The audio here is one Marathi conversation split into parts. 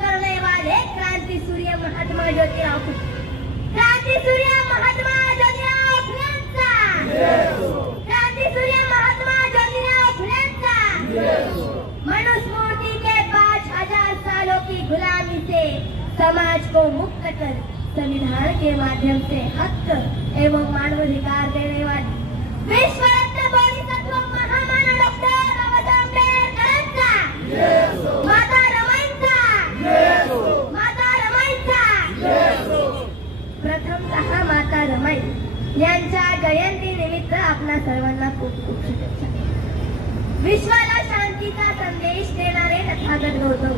करने वाले क्रांति सूर्य महात्मा ज्योतिराव फुले। क्रांति सूर्य महात्मा ज्योतिराव फुलेंचा, क्रांति सूर्य महात्मा ज्योतिराव फुलेंचा। मनुस्मृति के 5000 सालों की गुलामी से समाज को मुक्त कर संविधान के माध्यम से हक एवं मानवाधिकार देने वाली विश्व रत्न बोधिसत्व महामानव डॉक्टर बाबासाहेब आंबेडकरांचा, माता रमाईंचा, माता रमाईंचा। प्रथमतः माता रमाई यांच्या जयंती निमित्त आपणा सर्वांना खूप खूप शुभेच्छा। विश्वाला शांतीचा संदेश देणारे तथागत गौतम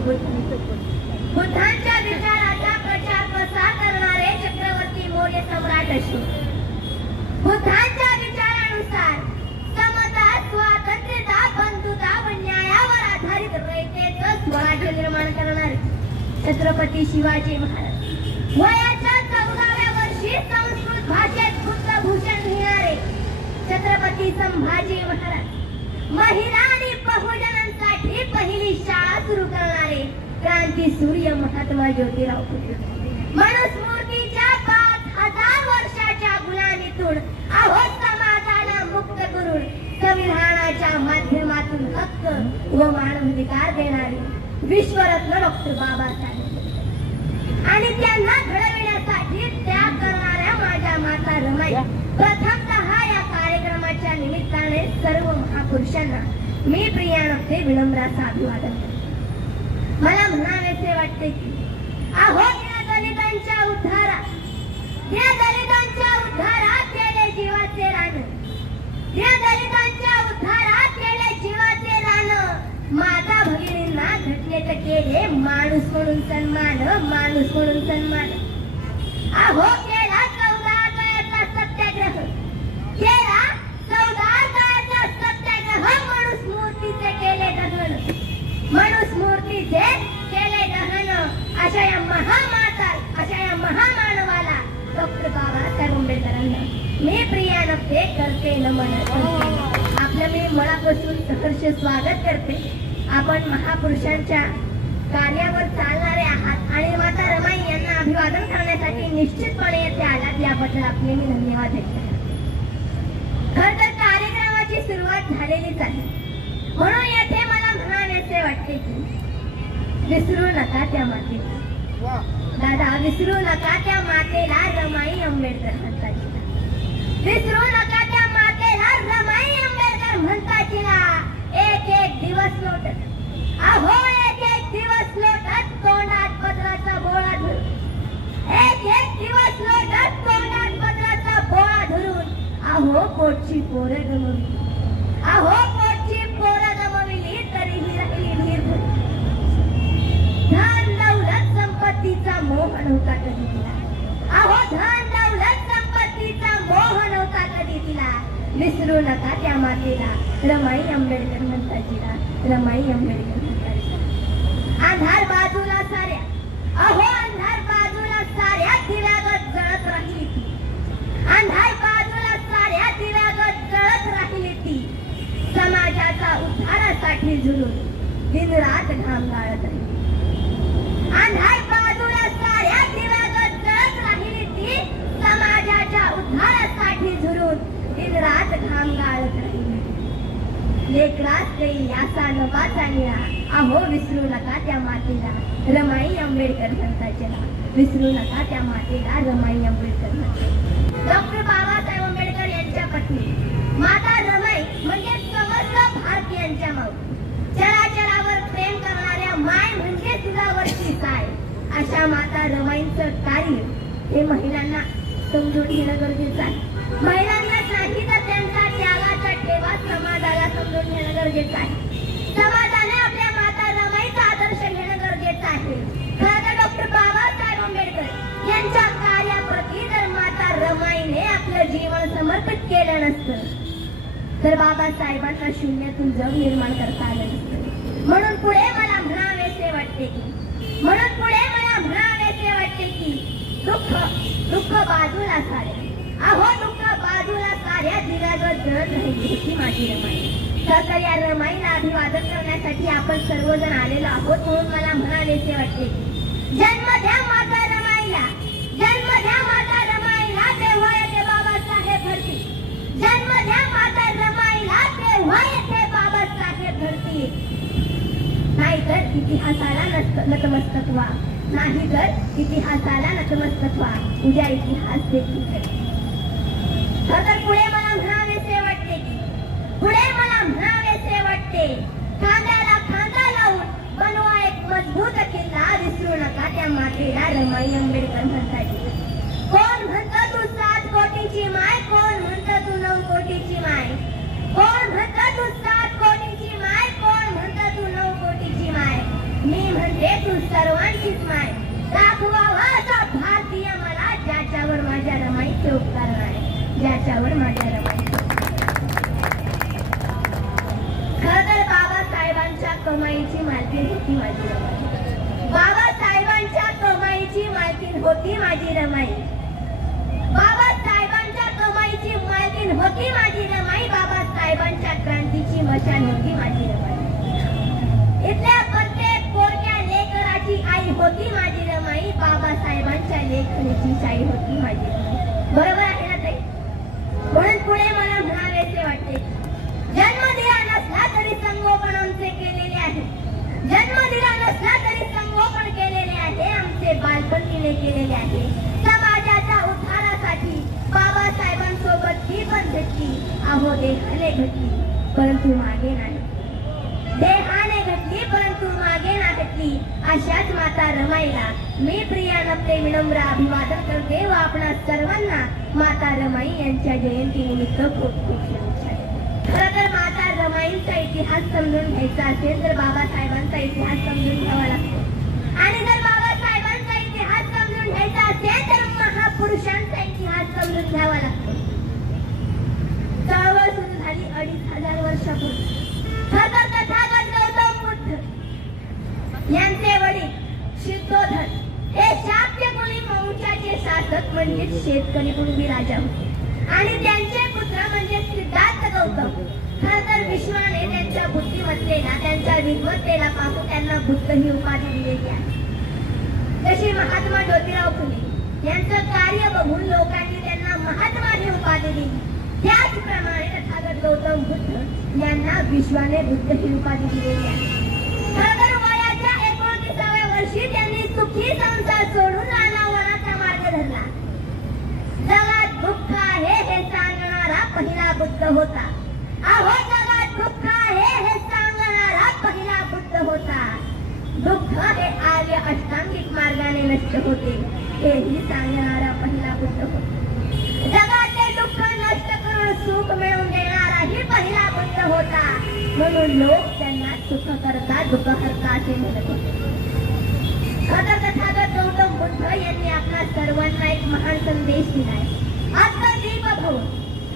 बुद्धांच्या विचाराचा प्रचार कसा करणारे चक्रवर्ती मौर्य सम्राट अशोक, बुद्धांच्या विचारानुसार समता, स्वातंत्र्यता, बंधुता व न्यायावर आधारित रयतेचं स्वराज्य निर्माण करणारे छत्रपती शिवाजी महाराज, वयाच्या 14व्या वर्षी संस्कृत भाषेत बुद्धभूषण घेणारे छत्रपती संभाजी महाराज, महिला आणि बहुजनांसाठी पहिली शाळा सुरू करणारे क्रांती सूर्य महात्मा ज्योतिराव फुले, मनुस्मृतीच्या 5000 वर्षाच्या गुलामीतून अहोत समाजाला मुक्त करून संविधानाच्या माध्यमातून हक्क व मानवाधिकार देणारे विश्वरत्न डॉक्टर बाबासाहेब आणि त्यांना घडविण्यासाठी त्याग करणाऱ्या माझ्या माता रमाई। प्रथमतः या कार्यक्रमाच्या निमित्ताने सर्व महापुरुषांना मी प्रियानते विनम्राचा अभिवादन करते। मला म्हणावेसे वाटते की अहो या दलितांच्या उद्धारात, या दलितांच्या उद्धारात केले जीवाचे रान, या दलितांच्या उद्धारात केले जीवाचे रान। माता भगिनींना घटनेत केले माणूस म्हणून सन्मान, माणूस म्हणून सन्मान। अहो केला 14 काळाचा सत्याग्रह, केला 14 काळाचा सत्याग्रह, मनुस्मृतीचे केले दहन, मनुस्मृतीचे केले दहन। अशा या महामाता, अशा या महामानवाला डॉक्टर बाबासाहेब आंबेडकरांना मी प्रियानते करते नमन। आपलं मी मनापासून सहर्ष स्वागत करते। आपण महापुरुषांच्या कार्यावर चालणारे आहात आणि माता रमाई यांना अभिवादन करण्यासाठी निश्चितपणे येथे आलात, याबद्दल आपले मी धन्यवाद देते। खरं तर कार्यक्रमाची सुरुवात झालेलीच आहे, म्हणून येथे मला म्हणावेसे वाटते की विसरू नका त्या मातेला, दादा विसरू नका त्या मातेला, रमाई आंबेडकर म्हणतात। विसरू नका त्या मातेला, रमाई आंबेडकर म्हणतात। एक एक दिवस लोटत, अहो एक एक दिवस लोटत तोंडात पत्राचा बोळा धरून, एक एक दिवस लोटत तोंडात पत्राचा बोळा धरून। अहो पोटची पोरं गमवली, अहो पोटची पोरं गमवली तरीही राहिली धीर धरून। धन दौलत संपत्तीचा मोह नव्हता कधी तिला, अहो धन दौलत संपत्तीचा मोह नव्हता कधी तिला। विसरू नका त्या मातेला, रमाई आंबेडकर म्हणतात तिला, रमाई आंबेडकर म्हणतात। अंधार बाजूला साऱ्या, अहो अंधार बाजूला साऱ्या दिव्यागत जळत राहिली ती, अंधार बाजूला साऱ्या दिव्यागत जळत राहिली ती। समाजाचा उद्धारासाठी झुलून दिनरात घाम गाळत राहिली, अंधार बाजूला साऱ्या दिव्यागत जळत राहिली ती। समाजाच्या उद्धारासाठी झुलून दिनरात घाम गाळत राहिली। लेकरास देई असा नभाचा निळा, अहो विसरू नका त्या मातेला, रमाई आंबेडकर म्हणताचेला। विसरू नका त्या मातेला, रमाई आंबेडकर म्हणतात। डॉक्टर बाबासाहेब आंबेडकर यांच्या पत्नी माता रमाई म्हणजे समस्त भारतीयांच्या माऊ, चराचरावर प्रेम करणाऱ्या माय म्हणजे तुझ्यावरची साय। अशा माता रमाईंचं कार्य हे महिलांना समजून घेणं गरजेचं आहे। महिलांनाच नाही तर त्यांचा त्यागाचा ठेवा समाजाला समजून घेणं गरजेचं आहे। समाजाने आपल्या माता रमाईचा आदर्श घेणं गरजेचं आहे। खरं तर डॉक्टर बाबासाहेब आंबेडकर यांच्या कार्याप्रती जर माता रमाईने आपलं जीवन समर्पित केलं नसतं तर बाबासाहेबांना शून्यातून जग निर्माण करता आलं नसतं। म्हणून पुढे मला म्हणावेसे वाटते की, म्हणून पुढे मला म्हणावेसे वाटते की दुःख बाजूला साऱ्या, अहो दुःख बाजूला साऱ्या दिव्यागत जळत राहिली होती माझी रमाई। तर या रमाईला अभिवादन करण्यासाठी करण्यासाठी आपण सर्वजण आलेलो आहोत म्हणून मला म्हणावेसे वाटते, जन्म द्या माता रमाईला, जन्म द्या माता रमाईला, तेव्हा येथे बाबासाहेब भरती, जन्म द्या माता रमाईला, तेव्हा येथे बाबासाहेब भरती. नाहीतर इतिहासाला नतमस्तक व्हा, नाही तर इतिहासाला नतमस्तक व्हा, उद्या इतिहास देखील घडेल. तर पुढे मला म्हणावेसे वाटते की खांद्याला खांदा लावून बनवा एक मजबूत किल्ला, विसरू नका त्या मातेला रमाई आंबेडकर म्हणतात. कोण म्हणतं तू 7 कोटीची माय, कोण म्हणतं तू 9 कोटीची माय, कोण म्हणतं तू 7 कोटीची माय, कोण म्हणतं तू 9 कोटीची माय, मी म्हणते तू सर्वांचीच माय. दाखवावा असा भारतीय मला, ज्याच्यावर माझ्या रमाईचे उपकार नाही, ज्याच्यावर माझ्या रमाईचे. खरं तर बाबासाहेबांच्या कमाईची मालकीण होती माझी रमाई, बाबासाहेबांच्या कमाईची मालकीण होती माझी रमाई, बाबासाहेबांच्या कमाईची मालकीण होती माझी रमाई, बाबासाहेबांच्या क्रांतीची मशाल होती माझी रमाई. इथल्या प्रत्येक पोरक्या लेकराची आई होती माझी रमाई, बाबासाहेबांच्या लेखणीची शाई होती माझी रमाई. बरोबर आहे ना ताई? म्हणून पुढे मला म्हणावेसे वाटते, जन्म दिला नसला तरी संगोपन आमचे केलेले आहे, जन्म दिला नसला तरी संगोपन केलेले आहे, आमचे बालपणीने केलेले आहे. समाजाच्या उद्धारासाठी बाबासाहेबांसोबत ही पण घेतली, अहो देहाने घटली परंतु मागे नाही, देहाने घटली परंतु मागे ना घटली. अशाच माता रमाईला मी प्रियानप्ते विनम्र अभिवादन करते व आपणा सर्वांना माता रमाई यांच्या जयंतीनिमित्त खूप खूप शुभेच्छा. खरं तर माता रमाईंचा इतिहास समजून घ्यायचा असेल तर बाबासाहेबांचा इतिहास समजून घ्यावा लागतो, आणि जर बाबासाहेबांचा इतिहास समजून घ्यायचा असेल तर महापुरुषांचा इतिहास समजून घ्यावा लागतो. चळवळ सुरू झाली 2500 वर्षापूर्वी. खरं तथागत गौतम बुद्ध यांचे वडील सिद्धोधन हे शाक्यमुनी वंशाचे शासक म्हणजे शेतकरी कुणबी राजा होते, आणि त्यांचे पुत्र म्हणजे सिद्धार्थ गौतम. खरं तर विश्वाने त्यांच्या बुद्धिमत्तेला, त्यांच्या विद्वत्तेला पाहून त्यांना बुद्ध ही उपाधी दिलेली आहे. जशी महात्मा ज्योतिराव फुले यांचं कार्य बघून लोकांनी त्यांना महात्मा ही उपाधी दिली, त्याचप्रमाणे तथागत गौतम बुद्ध यांना विश्वाने बुद्ध ही उपाधी दिलेली आहे. खरं तर वयाच्या 29व्या वर्षी त्यांनी सुखी संसार सोडून रानावनाचा मार्ग धरला. जगात दुःख आहे हे सांगणारा पहिला बुद्ध होता, अहो जगात दुःख आहे हे सांगणारा पहिला बुद्ध होता. दुःख हे आर्य अष्टांगिक मार्गाने नष्ट होते हेही सांगणारा पहिला बुद्ध होता. जगातले दुःख नष्ट करून सुख मिळवून देणाराही पहिला बुद्ध होता, म्हणून लोक त्यांना सुख करता दुःख करता असे म्हणत होते. खरं तथागत गौतम बुद्ध यांनी आपल्या सर्वांना एक महान संदेश दिलाय, आत्मदीप भव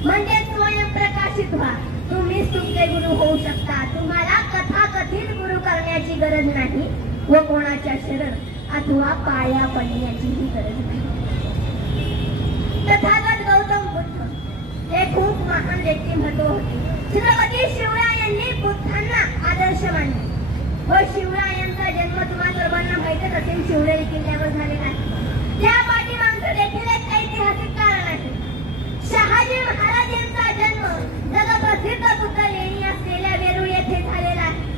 म्हणजे स्वयंप्रकाशित व्हा. तुम्हीच तुमचे गुरु होऊ शकता, तुम्हाला कथाकथित गुरु करण्याची गरज नाही व कोणाच्या शरण अथवा पाया पडण्याचीही गरज नाही. तथागत गौतम बुद्ध हे खूप महान व्यक्तिमत्व होते. छत्रपती शिवरायांनी बुद्धांना आदर्श मानले व शिवरायांचा जन्म तुम्हा सर्वांना माहितच असेल, शिवनेरी किल्ल्यावर झालेला आहे. त्या पाठीमागचं देखील एक ऐतिहासिक कारण आहे. शहाजी महाराज यांचा जन्म जगप्रसिद्ध बुद्ध लेणी असलेल्या वेरूळ येथे झालेला आहे.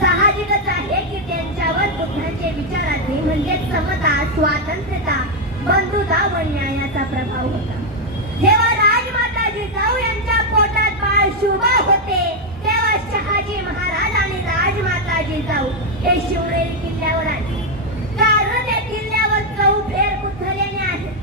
साहजिकच आहे की त्यांच्यावर बुद्धांचे विचाराचे म्हणजे समता, स्वातंत्र्यता, बंधुता व न्यायाचा प्रभाव होता. जेव्हा राजमाता जिजाऊ यांच्या पोटात बाळ शुभा होते तेव्हा शहाजी महाराज आणि राजमाता जिजाऊ हे शिवनेरी किल्ल्यावर आले, कारण त्या किल्ल्यावर 4 फेर बुद्ध लेण्या आहेत.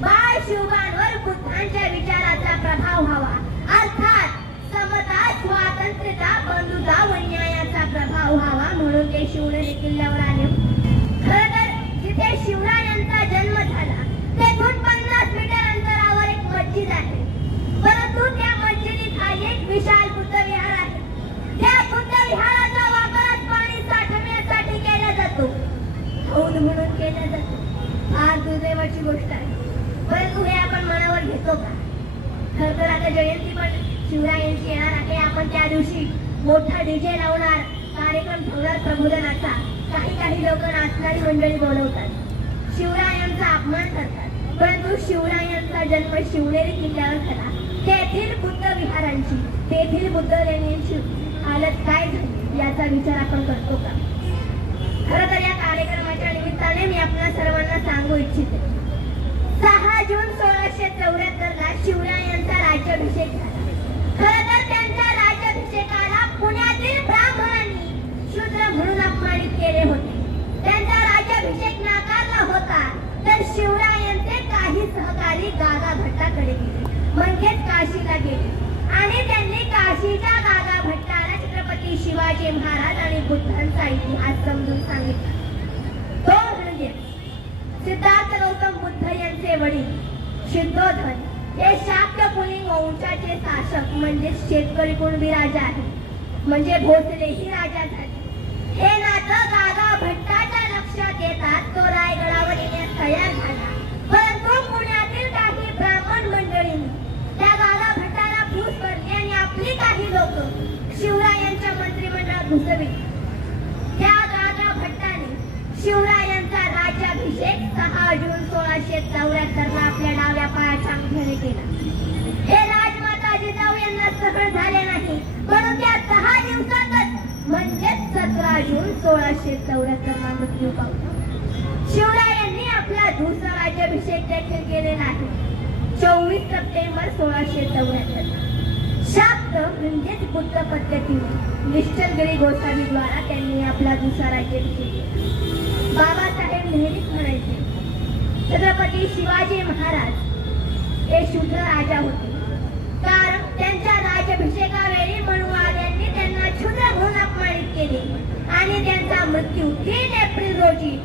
बाळ शुभांवर बुद्धांच्या विचाराचा प्रभाव व्हावा, अर्थात समता, स्वातंत्र्यता, बंधुता व न्यायाचा प्रभाव व्हावा म्हणून ते शिवनेरी किल्ल्यावर आले. खरं तर जिथे शिवरायांचा जन्म झाला तेथून 50 मीटर अंतरावर एक मस्जिद आहे, परंतु त्या मस्जिदीखाली एक विशाल बुद्ध विहार आहे. त्या बुद्ध विहाराचा वापर पाणी साठवण्यासाठी केला जातो, हौद म्हणून केला जातो. फार दुर्दैवाची गोष्ट आहे, परंतु हे आपण मनावर घेतो का? खरं तर आता जयंती पण शिवरायांची येणार आहे, आपण त्या दिवशी मोठा डीजे लावणार, कार्यक्रम ठेवणार प्रबोधनाचा, काही लोक नाचणारी मंडळी बोलवतात, शिवरायांचा अपमान करतात. परंतु शिवरायांचा जन्म शिवनेरी किल्ल्यावर झाला. तेथील बुद्ध विहारांची, तेथील बुद्ध लेण्यांची हालत काय झाली याचा विचार आपण करतो का? खरं तर या कार्यक्रमाच्या निमित्ताने मी आपल्या सर्वांना सांगू इच्छिते, 6 जून 1674 ला शिवरायांचा राज्याभिषेक झाला. खरं तर त्यांच्या राज्याभिषेकाला पुण्यातील ब्राह्मणांनी शूद्र म्हणून अपमानित केले होते. त्यांचा राज्याभिषेक नाकारला होता. तर शिवरायांचे काही सहकारी गागा भट्टाकडे गेले, म्हणजेच काशीला गेले आणि त्यांनी काशीच्या गागा भट्टाला छत्रपती शिवाजी महाराज आणि बुद्धांचा इतिहास समजून सांगितला. तो म्हणजे सिद्धार्थ गौतम बुद्ध यांचे वडील शुद्धोधन हे शाक्य पुलिंग वंशाचे शासक म्हणजे शेतकरी कुणबी राजा आहे, म्हणजे भोसलेही राजा झाले. हे नातं गागा भट्टाच्या लक्षात येतात तो रायगडावर येण्यास तयार झाला. परंतु पुण्यातील काही ब्राह्मण मंडळींनी त्या गागा भट्टाला फूस भरली आणि आपली काही लोक शिवरायांच्या मंत्रिमंडळात घुसविली. त्या गागा भट्टाने शिवरायांचा राज्याभिषेक 6 जून 1674 ला आपल्या डाव्या पायाच्या अंगठ्याने केला. हे राजमाता जिजाऊ यांना सहन झाले नाही, म्हणून त्या 10 दिवसातच म्हणजे 17 जून 1674 ला मृत्यू पावला. शिवरायांनी आपला दुसरा राज्याभिषेक देखील केलेला आहे. 24 सप्टेंबर 1674 शाक्त म्हणजेच बुद्ध पद्धतीने निश्चलगिरी गोसावी द्वारा त्यांनी आपला दुसरा राज्याभिषेक केला. बाबासाहेब नेहमीच म्हणायचे, छत्रपती शिवाजी महाराज हे शूद्र राजा होते, कारण त्यांच्या राज्याभिषेकावेळी मनुवाद्यांनी त्यांना शूद्र म्हणून अपमानित केले आणि त्यांचा मृत्यू 3 एप्रिल रोजी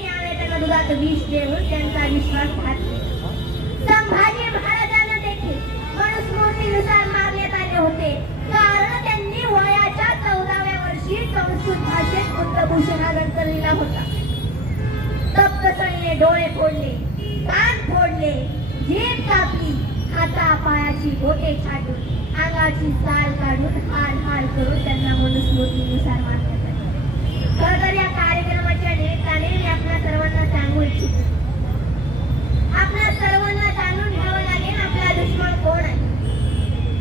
याने त्यांना दुधात विष देऊन त्यांचा विश्वासघात केला. संभाजी महाराजांना देखील मनुस्मृतीनुसार मारण्यात आले होते, कारण त्यांनी वयाच्या 14व्या वर्षी संस्कृत भाषेत बुद्धभूषण हा ग्रंथ लिहिला होता. तप्तसणीने डोळे फोडले, कान फोडले, जीभ कापली, हाता पायाची बोटे छाटून, अंगाची साल काढून हाल करून त्यांना मनुस्मृतीनुसार मारण्यात आले. खरं तर या कार्यक्रमाच्या निमित्ताने मी आपल्या सर्वांना सांगू इच्छितो, आपल्या सर्वांना जाणून घ्यावं लागेल आपला दुश्मन कोण आहे.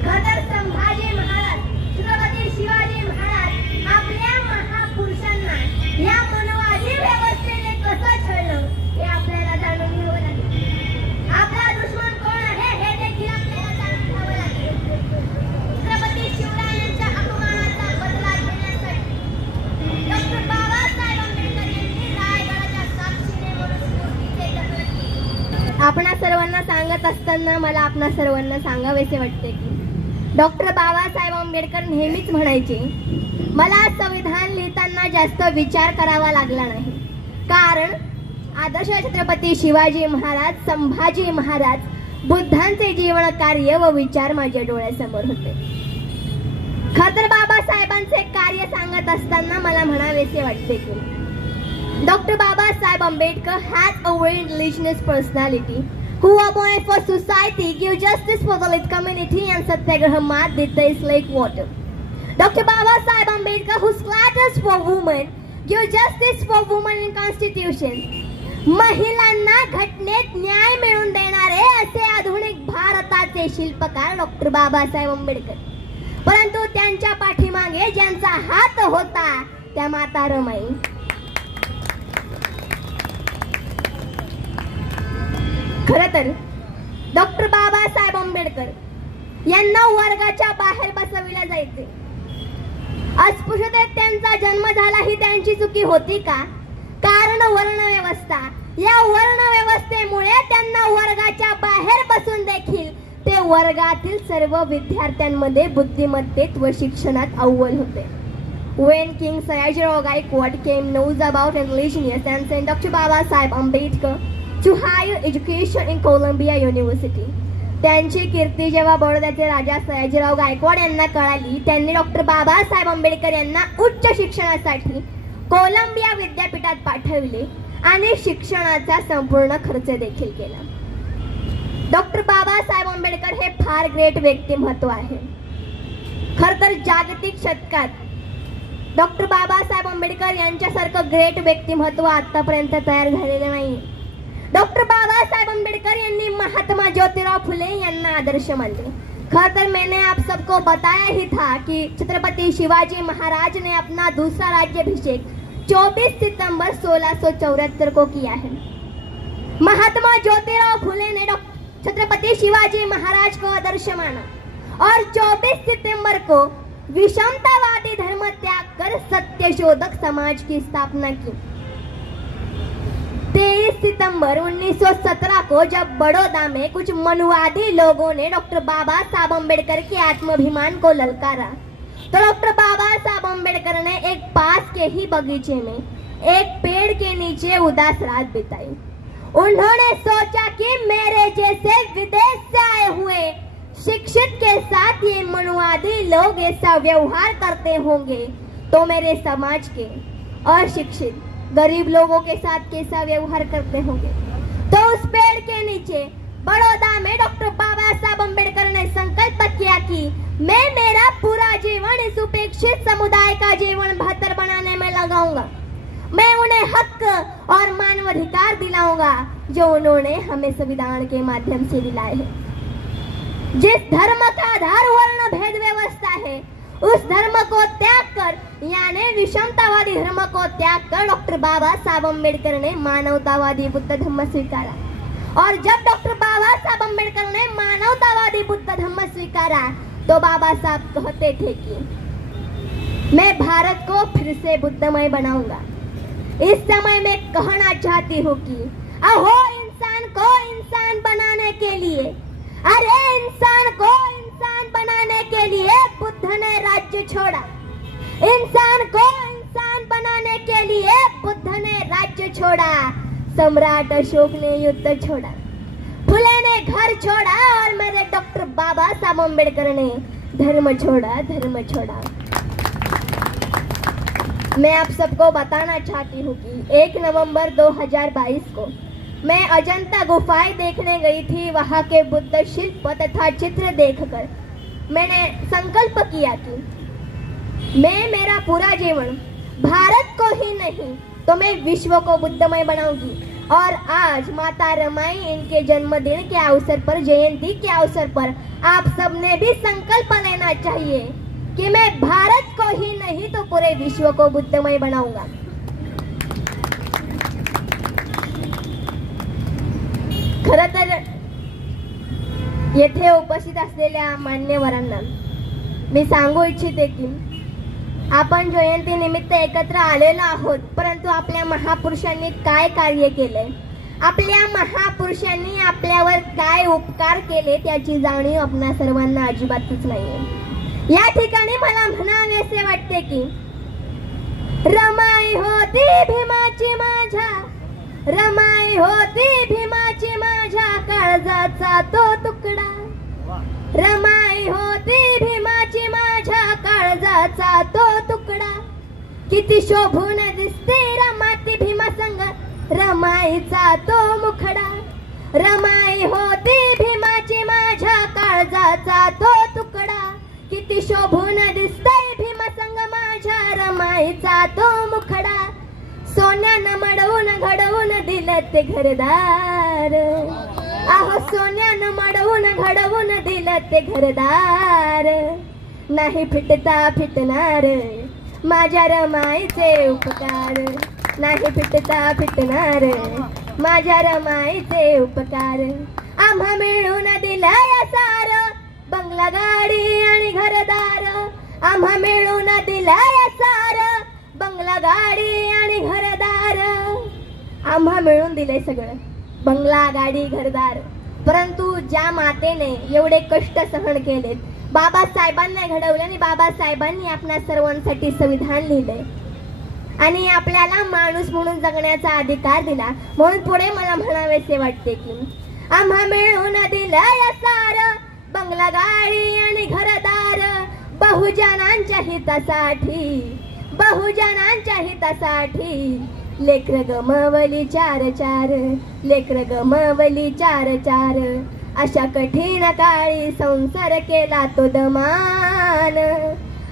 खरं तर संभाजी महाराज, छत्रपती शिवाजी महाराज आपल्या महापुरुषांना या मनवादी व्यवस्थेने कसं छळलं हे आपल्याला जाणून घ्यावं लागेल. आपला दुश्मन कोण आहे हे देखील आपल्याला जाणून घ्यावं लागेल. छत्रपती शिवरायांच्या अपमानाचा बदला घेण्यासाठी डॉक्टर बाबासाहेब आंबेडकर यांनी रायगडाच्या साक्षीने मनुस्मृतीचे जतन केले. आपणा सर्वांना सांगत असताना मला आपणा सर्वांना सांगावेसे वाटते की डॉक्टर बाबासाहेब आंबेडकर नेहमीच म्हणायचे, मला संविधान लिहिताना जास्त विचार करावा लागला नाही, कारण आदर्श छत्रपती शिवाजी महाराज, संभाजी महाराज, बुद्धांचे जीवन कार्य व विचार माझ्या डोळ्यासमोर होते. खतर बाबासाहेबांचे कार्य सांगत असताना मला म्हणावेसे वाटते की doctor Babasaheb Ambedkar has a very religious personality who abhorred for society, give justice for the lit community and satyagraha mat did this like water. Dr. Babasaheb Ambedkar who slaughters for women, give justice for women in constitution. महिलांना घटनेत न्याय मिळवून देणारे असे आधुनिक भारताचे शिल्पकार डॉक्टर बाबासाहेब आंबेडकर. परंतु त्यांच्या पाठीमागे ज्यांचा हात होता त्या माता रमाई. खरं तर डॉक्टर बाबासाहेब आंबेडकर यांना वर्गाच्या बाहेर बसविले जायचे. अस्पृश्यतेत त्यांचा जन्म झाला ही त्यांची चुकी होती का? कारण वर्णव्यवस्था, या वर्णव्यवस्थेमुळे त्यांना वर्गाच्या बाहेर बसून देखील ते वर्गातील सर्व विद्यार्थ्यांमध्ये बुद्धिमत्तेत व शिक्षणात अव्वल होते. When King Sayajirao Gaikwad came knows about religious and sent Dr. Babasaheb Ambedkar to higher education in Columbia University. त्यांची कीर्ती जेव्हा बडोद्याचे राजा सयाजीराव गायकवाड यांना कळाली, त्यांनी डॉक्टर बाबासाहेब आंबेडकर यांना उच्च शिक्षणासाठी कोलंबिया विद्यापीठात पाठविले आणि शिक्षणाचा संपूर्ण खर्च देखील केला. डॉक्टर बाबासाहेब आंबेडकर हे फार ग्रेट व्यक्तिमत्व आहे. खर तर जागतिक शतकात डॉक्टर बाबासाहेब आंबेडकर यांच्यासारखं ग्रेट व्यक्तिमत्व आतापर्यंत तयार झालेलं नाही. डॉक्टर बाबासाहेब आंबेडकर यांनी महात्मा ज्योतिराव फुले यांना आदर्श मानले. खर तर मैंने आप सबको बताया ही था कि छत्रपति शिवाजी महाराज ने अपना दूसरा राज्याभिषेक 24 सितंबर 1674 को किया है. महात्मा ज्योतिराव फुले ने छत्रपति शिवाजी महाराज को आदर्श माना और 24 सितंबर को विषमतावादी धर्म त्याग कर सत्यशोधक समाज की स्थापना की. 23 सितंबर 1917 को जब बड़ौदा में कुछ मनुवादी लोगों ने डॉक्टर बाबा साहब अम्बेडकर के आत्माभिमान को ललकारा, तो डॉक्टर बाबा साहब अम्बेडकर ने एक पास के ही बगीचे में एक पेड़ के नीचे उदास रात बिताई. उन्होंने सोचा कि मेरे जैसे विदेश से आए हुए शिक्षित के साथ ये मनुवादी लोग ऐसा व्यवहार करते होंगे तो मेरे समाज के अशिक्षित गरीब लोगों के साथ कैसा व्यवहार करते होंगे. तो उस पेड़ के नीचे बड़ौदा में डॉक्टर बाबा साहब अम्बेडकर ने संकल्प किया कि मैं मेरा पूरा जीवन इस उपेक्षित समुदाय का जीवन बेहतर बनाने में लगाऊंगा. मैं उन्हें हक और मानवाधिकार दिलाऊंगा जो उन्होंने हमें संविधान के माध्यम से दिलाए हैं. जिस धर्म का आधार वर्ण भेद व्यवस्था है उस धर्म को त्याग कर यानी विषमतावादी धर्म को त्याग कर डॉक्टर बाबा साहब अम्बेडकर ने मानवतावादी बुद्ध धर्म स्वीकारा. और जब डॉक्टर बाबा साहब अम्बेडकर ने मानवतावादी बुद्ध धर्म स्वीकारा तो बाबा साहब कहते थे कि मैं भारत को फिर से बुद्धमय बनाऊंगा. इस समय मैं कहना चाहती हूँ कि अहो इंसान को इंसान बनाने के लिए, अरे इंसान को इंसान बनाने के लिए बुद्ध ने राज्य छोड़ा. इंसान को इंसान बनाने के लिए बुद्ध ने राज्य छोड़ा. सम्राट अशोक ने युद्ध छोड़ा, फुले ने घर छोड़ा और मेरे डॉक्टर बाबा साहब अम्बेडकर ने धर्म छोड़ा. धर्म छोड़ा. मैं आप सबको बताना चाहती हूँ कि 1 नवंबर 2022 को मैं अजंता गुफाएं देखने गई थी. वहां के बुद्ध शिल्प तथा चित्र देखकर मैंने संकल्प किया कि मैं मेरा पूरा जीवन भारत को ही नहीं तो मैं विश्व को बुद्धमय बनाऊंगी. और आज माता रमाई इनके जन्मदिन के अवसर पर, जयंती के अवसर पर आप सबने भी संकल्प लेना चाहिए कि मैं भारत को ही नहीं तो पूरे विश्व को बुद्धमय बनाऊंगा. खरं तर येथे उपस्थित असलेल्या मान्यवरांना मी सांगू इच्छिते की आपण जयंती निमित्त एकत्र आलेलो आहोत, परंतु आपल्या महापुरुषांनी काय कार्य केले, आपल्या महापुरुषांनी आपल्यावर काय उपकार केले त्याची जाणीव आपणा सर्वांना अजिबातच नाहीये. या ठिकाणी मला म्हणावेसे वाटते की रमाई होती भीमाची माझ्या, रमाई होती भीमाची माझ्या काळजाचा तो तुकडा. रमाई होती भीमाची माझ्या काळजाचा तो तुकडा. किती शोभून दिसते रमाती भीमा संग रमाईचा तो मुखडा. रमाई होती भीमाची माझ्या काळजाचा तो तुकडा. किती शोभून दिसतय भीमा संग माझ्या रमाईचा तो मुखडा. सोन्यानं मडवून घडवून दिलं ते घरदार. आहो सोन्यानं मडवून घडवून दिलं ते घरदार. नाही फिटता फिटणार माझ्या रमाईचे उपकार. नाही फिटता फिटणार माझ्या रमाईचे उपकार. आम्हा मिळून दिलाय सार बंगला गाडी आणि घरदार. आम्हा मिळून दिलाय सार बंगला गाडी आणि घरदार. आम्हा मिळून दिले सगळं बंगला गाडी घरदार. परंतु ज्या मातेने एवढे कष्ट सहन केलेत, बाबासाहेबांना घडवले आणि बाबासाहेबांनी आपल्या सर्वांसाठी संविधान लिहिले आणि आपल्याला माणूस म्हणून जगण्याचा अधिकार दिला. म्हणून पुढे मला म्हणावेसे वाटते की आम्हा मिळून दिलाय सार बंगला गाडी आणि घरदार. बहुजनांच्या हितासाठी, बहुजनांच्या हितासाठी लेकर गमवली 4-4, लेकर गमवली 4-4. अशा कठीण काळी संसार केला तो दमान,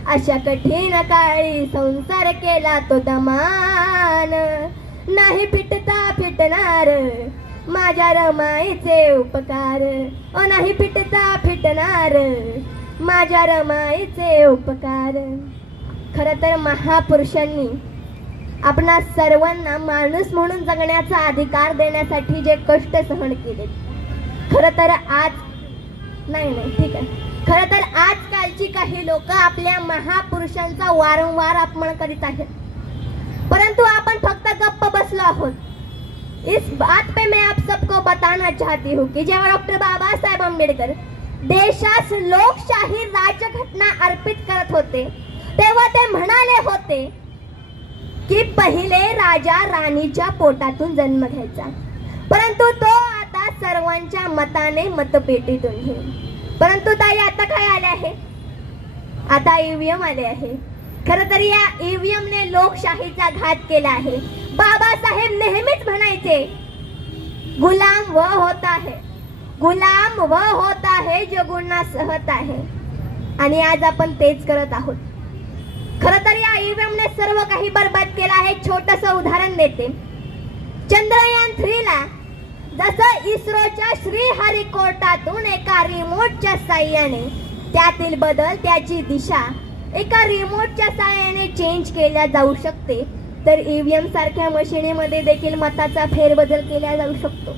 अशा कठीण काळी संसार केला तो दमान. नाही फिटता फिटणार माझ्या रमाईचे उपकार, ओ नाही फिटता फिटणार माझ्या रमाईचे उपकार. खरं तर महापुरुषांनी आपणा सर्वांना माणूस म्हणून जगण्याचा अधिकार देण्यासाठी जे कष्ट सहन केले, खरं तर आज नाही ठीक आहे, खरं तर आजकालची काही लोक आपल्या महापुरुषांचा वारंवार अपमान करीत आहेत, परंतु आपण फक्त गप्प बसलो आहोत. इस बात पे मैं आप सबको बताना चाहती हूँ कि जेव्हा डॉक्टर बाबासाहेब आंबेडकर देशास लोकशाही राज्यघटना अर्पित करत होते तेव्हा ते म्हणाले होते की पहिले राजा राणीच्या पोटातून जन्म घ्यायचा, परंतु तो आता सर्वांच्या मताने मतपेटीतून घेईल. परंतु ताई आता काय आले आहे, आता ईव्हीएम आले आहे. खरं तर या ईव्हीएमने लोकशाहीचा घात केला आहे. बाबासाहेब नेहमीच म्हणायचे गुलाम वो होता है, गुलाम वो होता है जो गुन्हा सहत आहे, आणि आज आपण तेच करत आहोत. खरं तर या ईव्हीएमने सर्व काही बरबाद केलं आहे. छोटंसं उदाहरण देते. चंद्रयान 3 ला जसं इस्रोच्या श्रीहरिकोटातून एका रिमोटच्या साहाय्याने त्यातील बदल, त्याची दिशा एका रिमोटच्या साहाय्याने चेंज केल्या जाऊ शकते, तर ईव्हीएम सारख्या मशिनीमध्ये देखील मताचा फेरबदल केला जाऊ शकतो.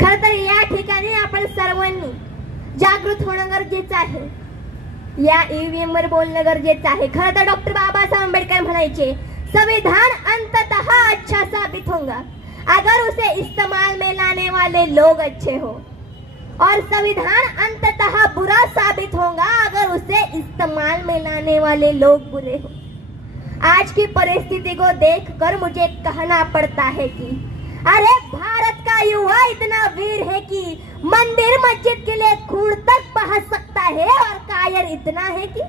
खरं तर या ठिकाणी आपण सर्वांनी जागृत होणं गरजेचं आहे. या ईव्हीएम वर बोलणं गरजेचं आहे. खरं तर डॉक्टर बाबासाहेब आंबेडकर म्हणायचे संविधान अंततः अच्छा साबित होगा अगर उसे इस्तेमाल में लाने वाले लोग अच्छे हो, और संविधान अंततः बुरा साबित होगा अगर उसे इस्तेमाल में लाने वाले लोग बुरे हो. आज की परिस्थिति को देखकर मुझे कहना पड़ता है कि अरे भारत का युवा इतना वीर है कि मंदिर मस्जिद के लिए खून तक बहा सकता है, और कायर इतना है कि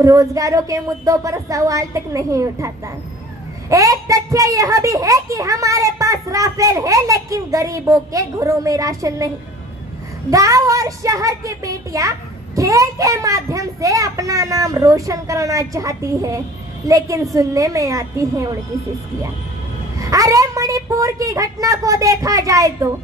रोजगारों के मुद्दों पर सवाल तक नहीं उठाता. एक तथ्य यह भी है कि हमारे पास राफेल है लेकिन गरीबों के घरों में राशन नहीं. गांव और शहर की बेटियां खेल के माध्यम से अपना नाम रोशन करना चाहती है, लेकिन सुनने में आती है उनकी सिसकियां. अरे मणिपुर की घटना को देखा जाए तो,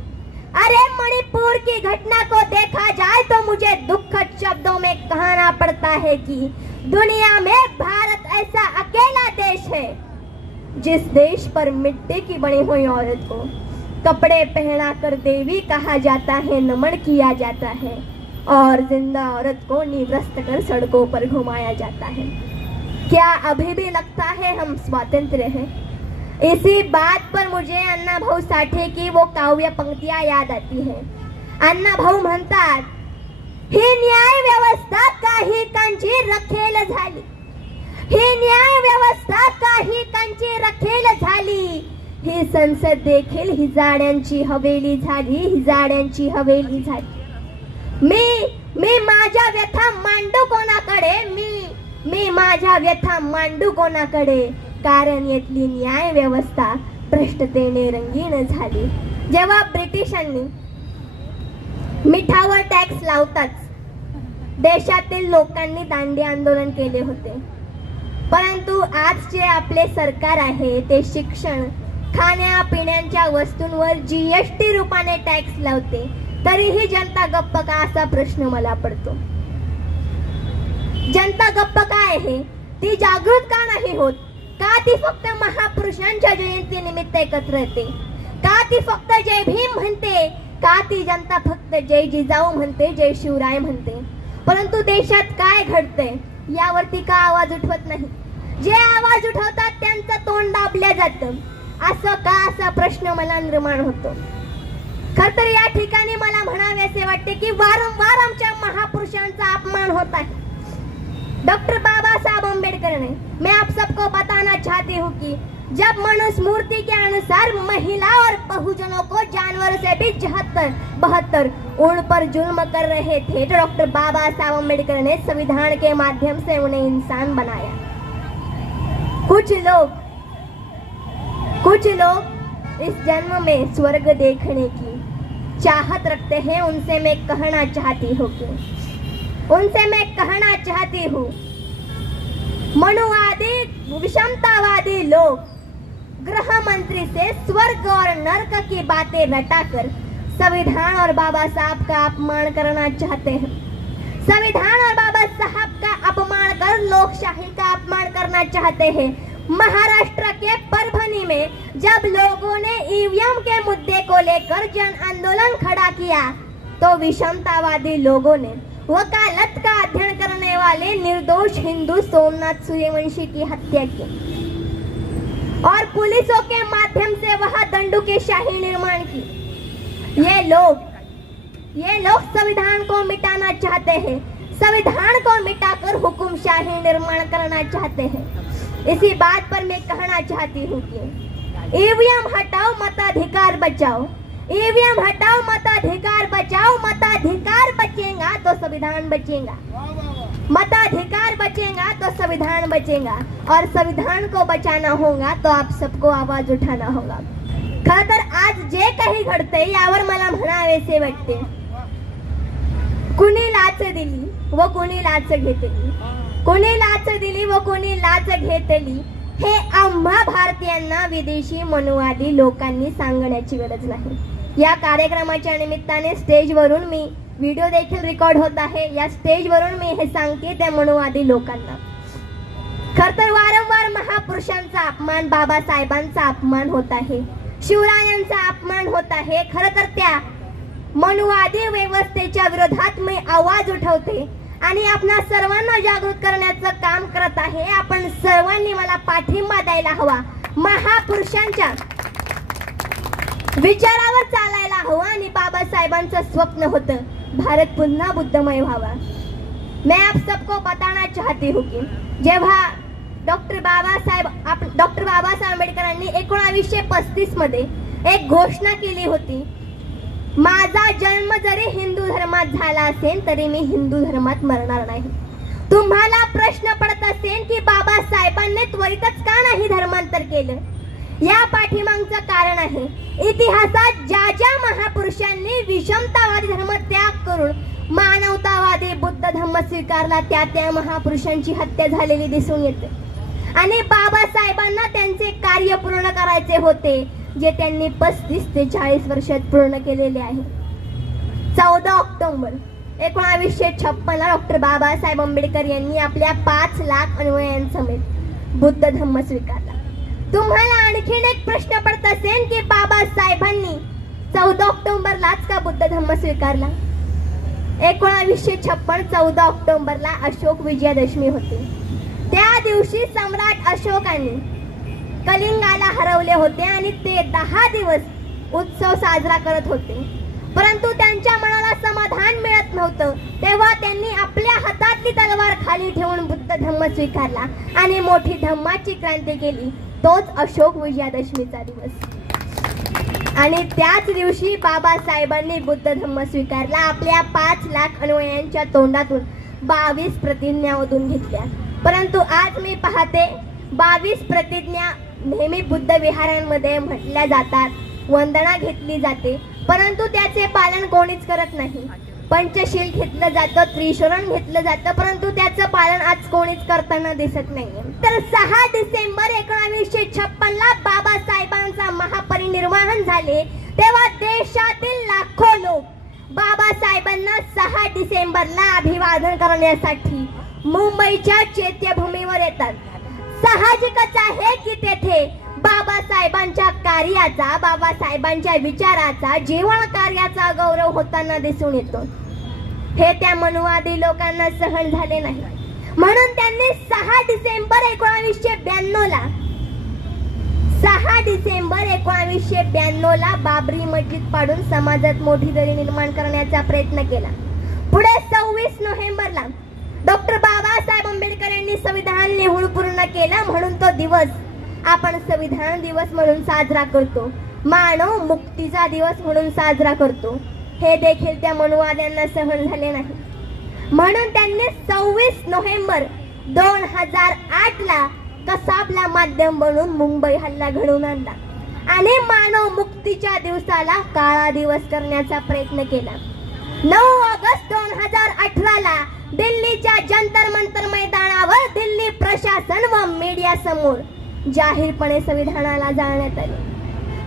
अरे मणिपुर की घटना को देखा जाए तो मुझे दुखद शब्दों में कहना पड़ता है कि दुनिया में भारत ऐसा अकेला देश है जिस देश पर मिट्टी की बनी हुई औरत को कपड़े पहना कर देवी कहा जाता है, नमन किया जाता है, और जिंदा औरत को निवृत्त कर सड़कों पर घुमाया जाता है. क्या अभी भी लगता है हम स्वतंत्र हैं? इसी बात पर मुझे अण्णा भाऊ साठे की वो काव्य पंक्तियां याद आती है. अण्णा भाऊ म्हणतात, ही न्याय व्यवस्था काही कांची रखेल झाली, ही न्याय व्यवस्था काही कांची रखेल झाली, ही संसद देखील हिजाड्यांची हवेली झाली, हिजाड्यांची हवेली झाली. मी माझ्या व्यथा मांडू कोणाकडे, मी माझ्या व्यथा मांडू कोणाकडे, कारण येथली न्याय व्यवस्था भ्रष्टतेने रंगीन झाली. जेव्हा ब्रिटिशांनी मिठावर टॅक्स लावताच देशातील लोकांनी दांडी आंदोलन केले होते, परंतु आज जे आपले सरकार आहे ते शिक्षण, खाण्यापिण्याच्या वस्तूंवर जीएसटी रूपाने टॅक्स लावते, तरीही जनता गप्प का असा प्रश्न मला पडतो. जनता गप्प का आहे? ती जागृत का नाही होत? का ती फक्त महापुरुषांच्या जयंती निमित्त एकत्र येते? का ती फक्त जय भीम म्हणते? का ती जनता फक्त जय जिजाऊ म्हणते, जय शिवराय म्हणते? परंतु देशात काय घडतंय यावरती का आवाज उठवत नाही? जे आवाज उठवतात त्यांचं तोंड दाबल्या जातं, असं का असा प्रश्न मला निर्माण होतो. खर तर या ठिकाणी मला म्हणावे असे वाटते की वारंवार आमच्या महापुरुषांचा अपमान होता है. डॉक्टर बाबा साहब अम्बेडकर ने, मैं आप सबको बताना चाहती हूँ कि जब मनुस्मृति के अनुसार महिला और बहुजनों को जानवर से भी 72 उन पर जुल्म कर रहे थे, तो डॉक्टर बाबा साहब अम्बेडकर ने संविधान के माध्यम से उन्हें इंसान बनाया. कुछ लोग इस जन्म में स्वर्ग देखने की, चाहत रखते हैं उनसे मैं कहना चाहती हूँ मनुवादी विषमतावादी लोग गृह मंत्री से स्वर्ग और नर्क की बातें रटाकर संविधान और बाबा साहब का अपमान करना चाहते हैं। संविधान और बाबा साहब का अपमान कर लोकशाही का अपमान करना चाहते हैं। महाराष्ट्र के परभनी में जब लोगों ने ईवीएम के मुद्दे को लेकर जन आंदोलन खड़ा किया तो विषमतावादी लोगों ने वकालत का अध्ययन करने वाले निर्दोष हिंदू सोमनाथ सूर्यवंशी की हत्या की और पुलिसों के माध्यम से वह दंडुकेशाही निर्माण की। ये लोग संविधान को मिटाना चाहते हैं, संविधान को मिटाकर हुकुमशाही निर्माण करना चाहते हैं। इसी बात पर मैं कहना चाहती हूँ कि ईवीएम हटाओ मताधिकार बचाओ, ईवीएम हटाओ मताधिकार बचाओ। मताधिकार बचेगा तो संविधान बचेगा, मताधिकार बचेगा तो संविधान बचेगा और संविधान को बचाना होगा तो आप सबको आवाज उठाना होगा। खरं तर आज जे काही घडते यावर मला म्हणावेसे वाटते, कुणी लाच दिली व कुणी लाच घेतली, कोणी लाच दिली व कोणी लाच घेतली हे आम्हा भारतीयांना विदेशी मनुवादी लोकांनी सांगण्याची गरज नाही। या कार्यक्रमाच्या निमित्ताने स्टेजवरून मी व्हिडिओ देखील रेकॉर्ड होत आहे। या स्टेजवरून मी हे सांगते त्या मनुवादी लोकांना, खरं तर वारंवार महापुरुषांचा अपमान, बाबासाहेबांचा अपमान होत आहे, शिवरायांचा अपमान होत आहे। खरं तर त्या मनुवादी व्यवस्थेच्या विरोधात मी आवाज उठवते आणि आपणा सर्वांना जागृत करण्याचं काम करत आहे। आपण सर्वांनी मला पाठिंबा द्यायला हवा, महापुरुषांच्या विचारावर चालायला हवं आणि बाबासाहेबांचं स्वप्न होतं भारत पुन्हा बुद्धमय व्हावा। मैं आप सबको बताना चाहती हूँ कि जेव्हा डॉक्टर बाबासाहेब आंबेडकरांनी 1935 मध्ये एक घोषणा केली होती, माझा जन्म जरी हिंदू धर्मात झाला असेल तरी मी हिंदू धर्मात मरणार नाही। तुम्हाला प्रश्न पडत असेल की बाबासाहेबांनी त्वरितच का नाही धर्मांतर केलं? या पाठीमागचं कारण आहे इतिहासात ज्या ज्या महापुरुषांनी विषमतावादी धर्म त्याग करून मानवतावादी बुद्ध धर्म स्वीकारला त्या त्या महापुरुषांची हत्या झालेली दिसून येते आणि बाबासाहेबांना त्यांचे कार्य पूर्ण करायचे होते जे त्यांनी 35 ते 40 वर्षात पूर्ण केलेले आहे। 14 ऑक्टोबर 1956 डॉक्टर बाबासाहेब आंबेडकर यांनी आपल्या 5 लाख अनुयायांसमेत बुद्ध धर्म स्वीकारला। तुम्हाला आणखीन एक प्रश्न पडत असेल की बाबासाहेबांनी 14 ऑक्टोबरलाच का बुद्ध धर्म स्वीकारला? 1956 14 ऑक्टोबरला अशोक विजयादशमी होती। त्या दिवशी सम्राट अशोकाने कलिंगाला हरवले होते आणि ते 10 दिवस उत्सव साजरा करत होते, परंतु त्यांच्या मनाला समाधान मिळत नव्हतं। तेव्हा त्यांनी आपल्या हातातली तलवार खाली ठेवून बुद्ध धर्म स्वीकारला आणि मोठी धम्माची क्रांती केली। तोच अशोक विजयादशमीचा दिवस आणि त्याच दिवशी बाबासाहेबांनी बुद्ध धर्म स्वीकारला। आपल्या 5 लाख अनुयायांच्या तोंडातून 22 प्रतिज्ञा ओढून घेतल्या, परंतु आज मी पाहते 22 प्रतिज्ञा नेहमी बुद्ध विहारांमध्ये म्हटल्या जातात, वंदना घेतली जाते, परंतु त्याचे पालन कोणीच करत नाही। पंचशील घेतलं जातं, त्रिशरण घेतलं जातं, परंतु त्याचं पालन आज कोणीच करताना दिसत नाहीये। तर 6 डिसेंबर 1956 ला बाबासाहेबांचा महापरिनिर्वाण झाले तेव्हा देशातील लाखो लोक बाबासाहेबांना 6 डिसेंबरला अभिवादन करण्यासाठी मुंबईच्या चैत्यभूमीवर येतात। साहजिकच आहे की तेथे बाबासाहेबांच्या कार्याचा, बाबासाहेबांच्या विचाराचा, जीवन कार्याचा गौरव होताना दिसून येतो। हे त्या मनुवादी लोकांना सहन झाले नाही, म्हणून त्यांनी 6 डिसेंबर 1992 ला बाबरी मस्जिद पाडून समाजात मोठी दरी निर्माण करण्याचा प्रयत्न केला। पुढे 26 नोव्हेंबरला डॉक्टर बाबासाहेब आंबेडकर यांनी संविधान लिहून पूर्ण केला, म्हणून तो दिवस आपण संविधान दिवस म्हणून साजरा करतो, मानव मुक्तीचा दिवस म्हणून साजरा करतो। हे देखील त्या मनुवाद्यांना सहन झाले नाही, म्हणून त्यांनी 26 नोव्हेंबर 2008 ला कसाबला माध्यम बनवून मुंबई हल्ला घडवून आणला आणि मानव मुक्तीच्या दिवसाला काळा दिवस करण्याचा प्रयत्न केला. 9 ऑगस्ट 2018 दिल्लीच्या जंतर मंतर मैदानावर दिल्ली प्रशासन व मीडिया समोर जाहीरपणे संविधानाला जाळण्यात आले.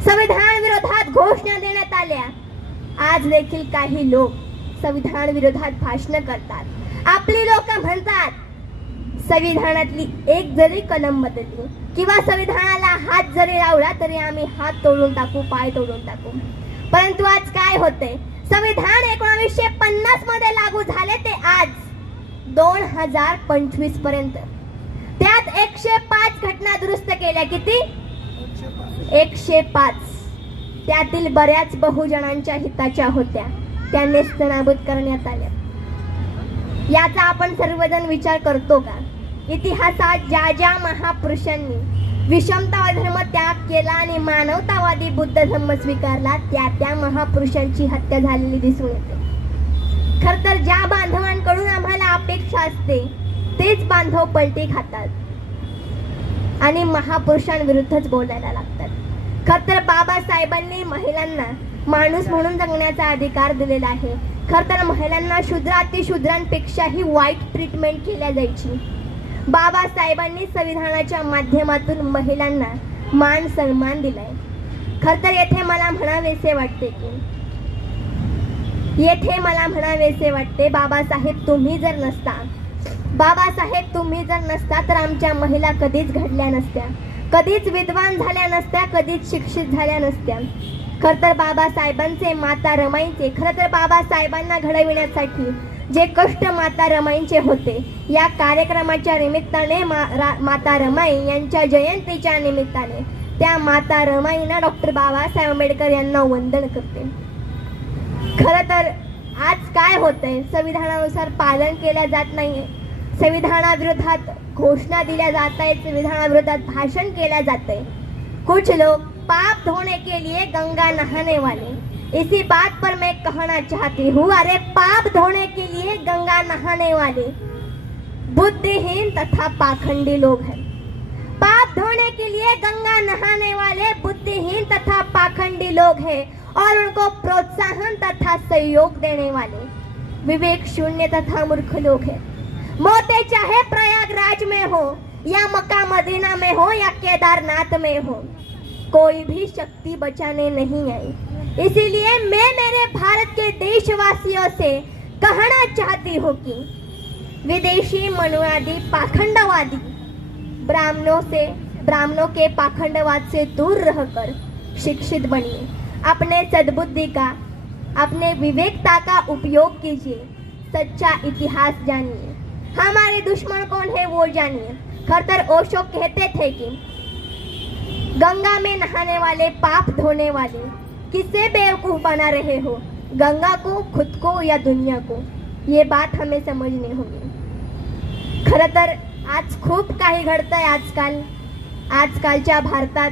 संविधान विरोधात घोषणा देण्यात आल्या. आज देखील काही लोक संविधान विरोधात भाषण करतात. आपली लोक म्हणतात संविधानातली एक जरी कलम बदलली किंवा संविधानाला हात जरी लावला तरी आम्ही हात तोडून टाकू, पाय तोडून टाकू. परंतु आज काय होते, संविधान 1950 मध्ये लागू झाले ते आज 2025 पर्यंत. त्यात 105 घटना दुरुस्त केल्या. किती? 105. त्यातील बऱ्याच बहुजनांच्या हिताच्या होत्या, त्या नेस्तनाबूत करण्यात आल्या. याचा आपण सर्वजण विचार करतो का? इतिहासात ज्या ज्या महापुरुषांनी विषमतावादी धर्म त्याग केला आणि मानवतावादी बुद्ध धर्म स्वीकारला, त्या त्या महापुरुषांची हत्या झालेली दिसून येते. खर तर ज्या बांधवांकडून आम्हाला अपेक्षा असते तेच बांधव पलटी खातात आणि महापुरुषांविरुद्धच बोलायला लागतात. खर तर बाबासाहेबांनी महिलांना माणूस म्हणून जगण्याचा अधिकार दिलेला आहे. खर तर महिलांना शूद्र अतिशूद्रांपेक्षाही वाईट ट्रीटमेंट केल्या जायची. बाबासाहेबांनी संविधानाच्या माध्यमातून महिलांना मान सन्मान दिलाय. खर तर येथे मला म्हणावेसे वाटते बाबासाहेब तुम्ही जर नसता तर आमच्या महिला कधीच घडल्या नसत्या, कधीच विद्वान झाल्या नसत्या, कधीच शिक्षित झाल्या नसत्या. खर तर बाबासाहेबांचे, माता रमाईंचे, खर तर बाबासाहेबांना घडविण्यासाठी जे कष्ट माता रमाईंचे होते, या कार्यक्रमाच्या निमित्ताने माता रमाई यांच्या जयंतीच्या निमित्ताने त्या माता रमाईंना डॉक्टर बाबासाहेब आंबेडकर यांना वंदन करते. खर तर आज काय होतंय, संविधानानुसार पालन केलं जात नाहीये. संविधानाविरोधात घोषणा दिल्या जात आहेत, संविधानाविरोधात भाषण केल्या जाते. कुछ लोग पाप धोने के लिए गंगा नहाने वाले, इसी बात पर मैं कहना चाहती हूँ, अरे पाप धोने के लिए गंगा नहाने वाले बुद्धिहीन तथा पाखंडी लोग हैं. पाप धोने के लिए गंगा नहाने वाले बुद्धिहीन तथा पाखंडी लोग हैं और उनको प्रोत्साहन तथा सहयोग देने वाले विवेक शून्य तथा मूर्ख लोग हैं. मोते चाहे प्रयागराज में हो या मक्का मदीना में हो या केदारनाथ में हो, कोई भी शक्ति बचाने नहीं आई. इसीलिए मैं मेरे भारत के देशवासियों से कहना चाहती हूँ कि विदेशी मनुवादी पाखंडवादी ब्राह्मणों के पाखंडवाद से दूर रहकर शिक्षित बनिए. अपने सद्बुद्धि का, अपने विवेकता का उपयोग कीजिए. सच्चा इतिहास जानिए. हमारे दुश्मन कौन है वो जानिए. खर तर ओशो कहते थे कि गंगा में नहाने वाले, पाप धोने वाले किससे बेवकूफ बना रहे हो, गंगा को, खुद को या दुनिया को. ये बात हमें समझनी होगी. खरं तर आज खूप काही घडतंय. आजकालच्या भारतात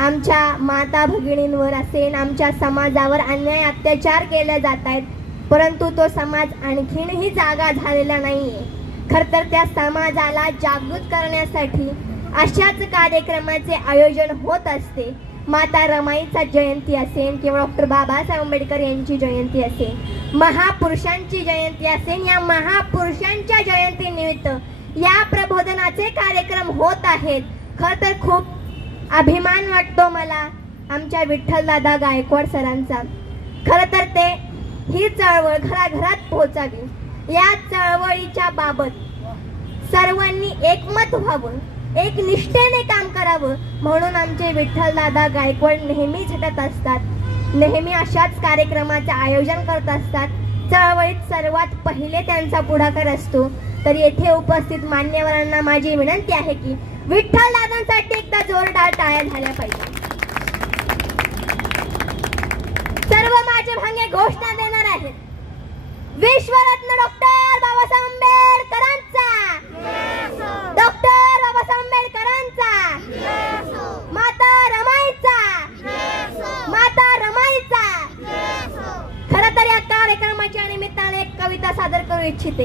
आमच्या माता भगिनींवर असेल, आमच्या समाजावर अन्याय अत्याचार केले जात आहेत, परंतु तो समाज आणखीनही जागा झालेला नाहीये. खरं तर त्या समाजाला जागृत करण्यासाठी अशाच कार्यक्रमाचे आयोजन होत असते. माता रमाईचा जयंती असेल किंवा डॉक्टर बाबासाहेब आंबेडकर यांची जयंती असेल, महापुरुषांची जयंती असेल, या महापुरुषांच्या जयंतीनिमित्त या प्रबोधनाचे कार्यक्रम होत आहेत. खरं तर खूप अभिमान वाटतो मला आमच्या विठ्ठलदादा गायकवाड सरांचा. खरं तर ते ही चळवळ घराघरात पोहोचावी, या चळवळीच्या बाबत सर्वांनी एकमत व्हावं, एक निष्ठेने काम करावं म्हणून आमचे विठ्ठलदादा गायकवाड नेहमी झटत असतात, नेहमी अशाच कार्यक्रमाचे आयोजन करत असतात. चळवळीत सर्वात पहिले त्यांचा पुढाकार असतो. तर येथे उपस्थित मान्यवरांना माझी विनंती आहे की विठ्ठलदादांसाठी एकदा जोरदार टाळ्या झाल्या पाहिजे. सर्व माझे भांगे घोषणा देणार आहेत. विश्वरत्न डॉक्टर बाबासाहेब आंबेडकरांचा, डॉक्टर बाबासाहेब आंबेडकरांचा, माता रमाईचा. खरं तर या कार्यक्रमाच्या निमित्ताने एक कविता सादर करू इच्छिते.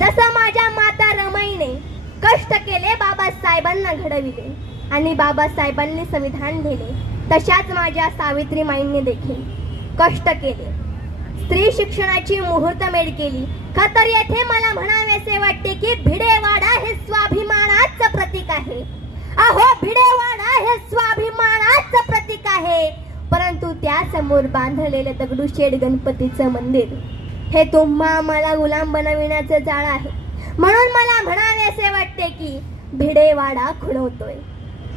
जसं माझ्या माता रमाईने कष्ट केले, बाबासाहेबांना घडविले, आणि बाबासाहेबांनी संविधान लिहिले तशाच माझ्या सावित्रीमाईंनी देखील कष्ट केले, स्त्री शिक्षणाची मुहूर्तमेढ केली. खतर येथे मला म्हणावेसे वाटते की भिडेवाडा हे स्वाभिमानाचं प्रतीक आहे. अहो, भिडेवाडा हे स्वाभिमानाचं प्रतीक आहे, परंतु त्या समोर बांधलेले दगडूशेठ गणपतीचं मंदिर हे तुम्हा मला गुलाम बनविण्याचं जाळ आहे. म्हणून मला म्हणावेसे वाटते की भिडेवाडा खुणवतोय,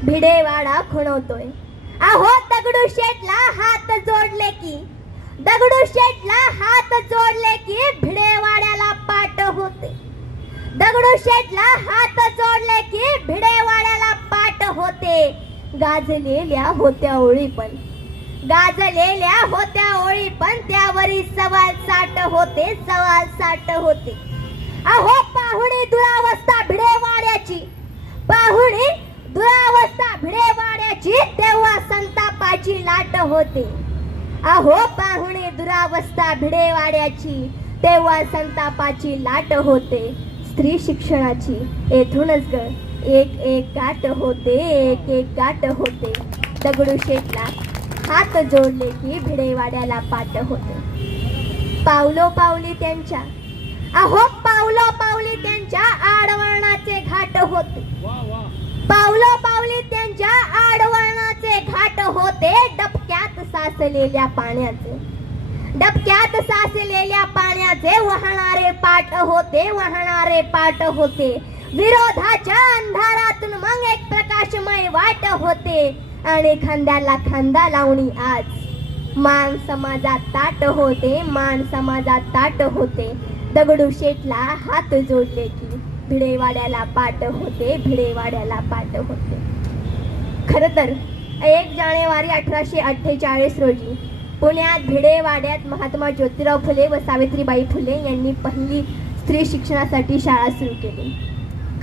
भिडेवाडा खुणवतोय. अहो, दगडूशेठला हात जोडले की, दगडूशेठला हात जोडले की भिडेवाड्याला पाठ होते. दगडूशेठला हात जोडले की भिडेवाड्याला पाठ होते. गाजलेल्या होत्या ओळी पण, गाजलेल्या होत्या ओळी पण त्यावरी सवाल साठ होते, सवाल साठ होते. अहो, पाहुणी दुरावस्था भिडेवाड्याची, पाहुणी दुरावस्था भिडेवाड्याची तेव्हा संतापाची लाट होते. अहो, पाहुणी दुरावस्था भिडेवाड्याची तेव्हा संतापाची लाट होते. स्त्री शिक्षणाची येथूनच ग एक एक गाठ होते, एक एक गाठ होते. दगडूशेठला हात जोडले की भिडेवाड्याला पाठ होते. पावलो पावली त्यांच्या, अहो, पावलो पावली त्यांच्या आडवळणाचे घाट होते. पावलो पावली त्यांच्या आडवळणाचे घाट होते. डबक्यात साचलेल्या पाण्याचे, डबक्यात साचलेल्या पाण्याचे वाहणारे पाट होते, वाहणारे पाट होते. विरोधाच्या अंधारातून मग एक प्रकाशमय वाट होते आणि खांद्याला खांदा लावणी आज मान समाजात ताट होते, मान समाजात ताट होते. दगडूशेठला हात जोडले की भिडेवाड्याला पाठ होते, भिडेवाड्याला पाठ होते. खरं तर 1 जानेवारी 1848 रोजी पुण्यात भिडेवाड्यात महात्मा ज्योतिराव फुले व सावित्रीबाई फुले यांनी पहिली स्त्री शिक्षणासाठी शाळा सुरू केली.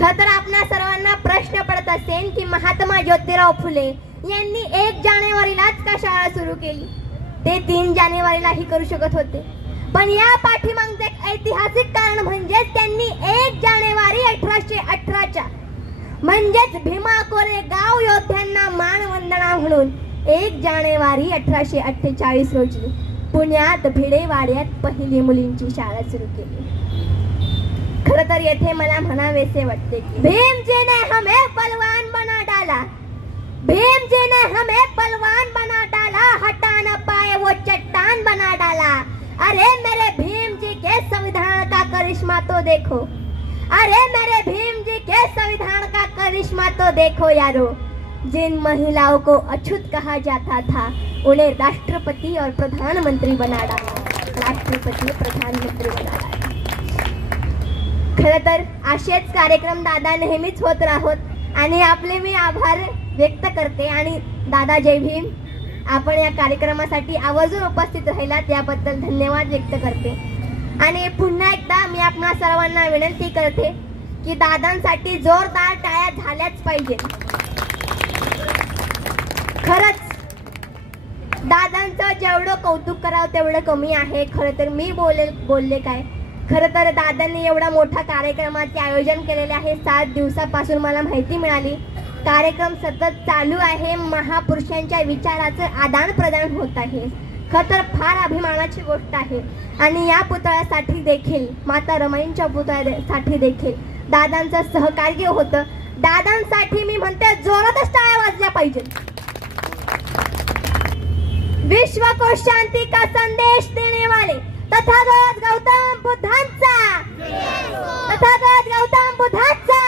खरं तर आपल्या सर्वांना प्रश्न पडत असेल की महात्मा ज्योतिराव फुले यांनी 1 जानेवारीलाच का शाळा सुरू केली? ते 3 जानेवारीलाही करू शकत होते. पण या पाठीमागचे एक ऐतिहासिक कारण म्हणजे त्यांनी 1 जानेवारी 1818च्या म्हणजेच भीमा कोरेगाव योद्ध्यांना मानवंदना म्हणून 1 जानेवारी 1848 रोजी पुण्यात भिडेवाड्यात पहिली मुलींची शाळा सुरू केली. खरं तर येथे मला म्हणावेसे वाटते की भीमजी ने हमें पहलवान बना डाला, भीमजी ने हमें पहलवान बना डाला, हटा न पाए वो चट्टान बना डाला. अरे मेरे भीम जी के संविधान का करिश्मा तो देखो, अरे मेरे भीम जी के संविधान का करिश्मा तो देखो यारो. जिन महिलाओं को अछूत कहा जाता था उन्हें राष्ट्रपति और प्रधानमंत्री बना डाला, राष्ट्रपति प्रधानमंत्री बना डाला. खरं तर असेच कार्यक्रम दादा नेहमीच होत राहोत आणि आपले मी आभार व्यक्त करते. आणि दादा जय भीम. आपण या कार्यक्रमासाठी आवर्जून उपस्थित राहिलात याबद्दल धन्यवाद व्यक्त करते. आणि पुन्हा एकदा मी आपणा सर्वांना विनंती करते की दादांसाठी जोरदार टाळ्या झाल्याच पाहिजे. खरंच दादांचं जेवढं कौतुक करावं तेवढं कमी आहे. खरं तर मी बोलले काय, खरं तर दादांनी एवढा मोठा कार्यक्रमाचे आयोजन केलेले आहे. 7 दिवसापासून मला माहिती मिळाली कार्यक्रम सतत चालू आहे. महापुरुषांच्या विचाराचं आदान प्रदान होत आहे. खरं तर फार अभिमानाची गोष्ट आहे. आणि या पुतळ्यासाठी देखील, माता रमाईंच्या पुतळ्यासाठी देखील दादांचं सहकार्य होतं. दादांसाठी मी म्हणते जोरातच टाळ्या वाजल्या पाहिजे. विश्व को शांति का संदेश देने वाले तथागत गौतम बुद्धांचा, तथागत गौतम बुद्धांचा